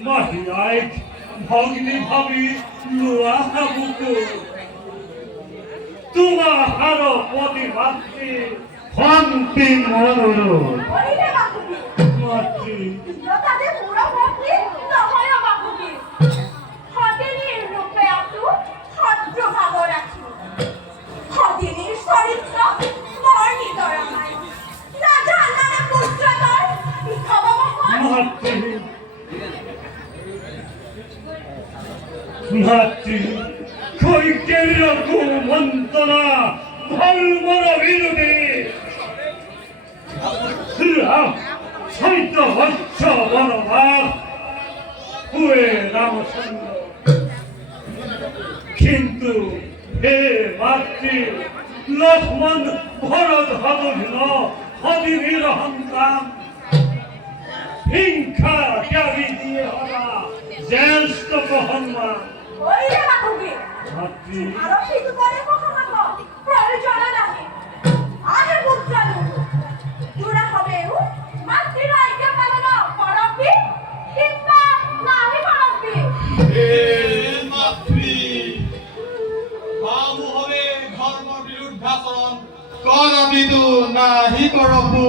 মহিলাই ভগ্নি ভাবি লোৱা হাবুকু তোমার প্রতিবাদী শান্তি মনোর মাতৃ মাতৃ কৈকের মন্ত্রণা ধর্মর বিরোধী চৈত বৎস বনবাস হুয়ে রামচন্দ্র কিন্তু হে মাতৃ লক্ষ্মণ ভরত হতভিন হদিনীর সন্তান হিংসা ত্যাগী দিয়ে হরা জ্যেষ্ঠ প্রহন্মান মাতৃ করবিদু নাহি করবু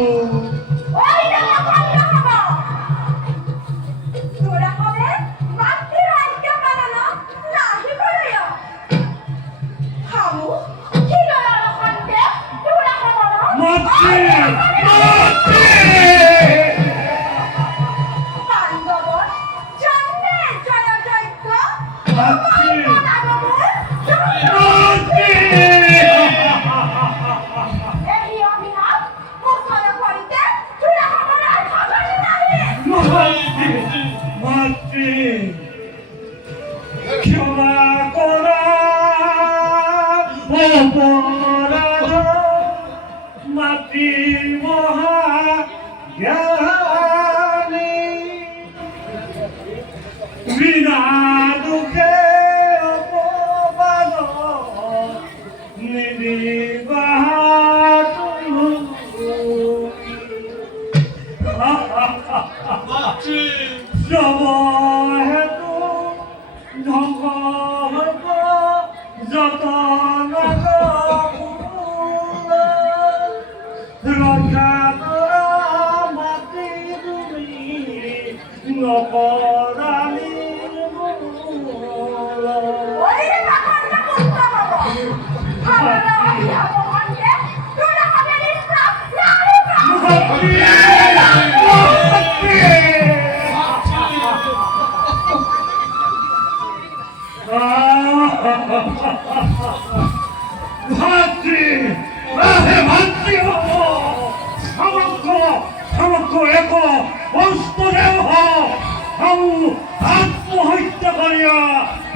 আত্মহত্যা করিয়া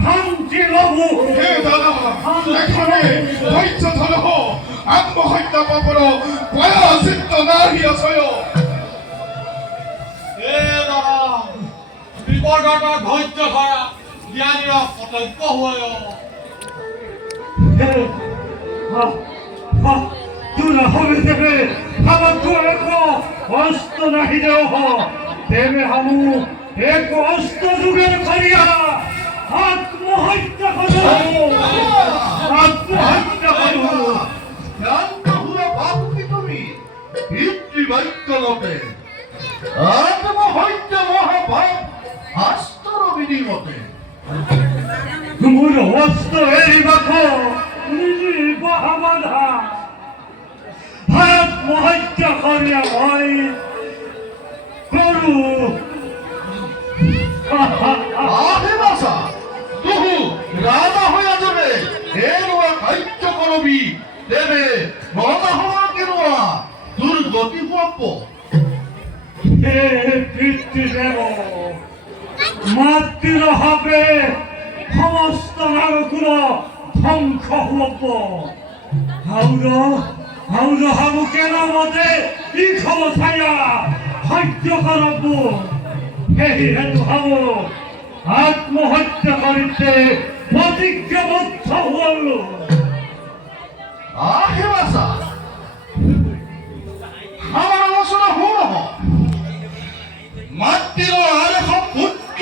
শান্তি লভু হে দাদা এখানে ধৈর্য ধরো আত্মহত্যা পাপর পরাজিত নাহি আছয় হে দাদা বিপদত ধৈর্য ধরা জ্ঞানীর কর্তব্য হয় তুরা হবে দেবে আমার তো এক অস্ত্র নাহি দেহ দেবে হামু এক অস্ত্র যুগের করিয়া আত্মহত্যা করো আত্মহত্যা করো জান্ত হুয়া বাপুকি তুমি পিতৃবাক্য লোকে আত্মহত্যা মহাপাপ আস্তর বিনিমতে মোর অস্ত্র এরিবাখ নিজ বাহাবাধা ভারত মহত্যা করিয়া ভয় করু আহে বাসা তুহু রাজা হইয়া যাবে এরোয়া কার্য করবি দেবে রাজা হওয়া কেরোয়া দুর্গতি প্রাপ্য হে পিতৃদেব মাতৃর হবে সমস্ত নাগকুল ধ্বংস হব হাউর হাবু কেন মতে ই খবর ছায়া হত্যা করব এই হেতু হাবু আত্মহত্যা করিতে প্রতিজ্ঞাবদ্ধ হল আহে বাসা আমার আলোচনা হল মাতৃর আরেক পুত্র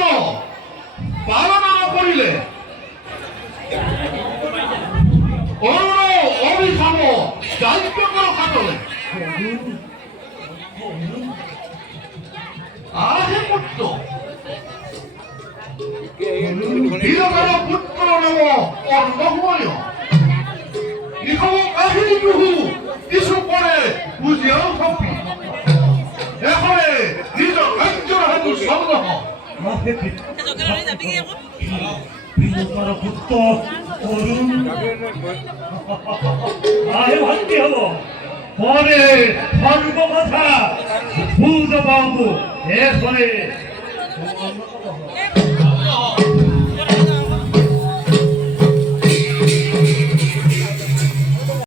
বিরোধের পুত্র নাম অর্ণহুয় ইহো কাহিনী বহু কিছু পরে বুঝিয়াও থাকি এখনে নিজ কার্যৰ হেতু সংগ্ৰহ বিনোদৰ পুত্ৰ অৰুণ আহে ভান্তি হব পরে সর্বকথা ভূত বাবু এরপরে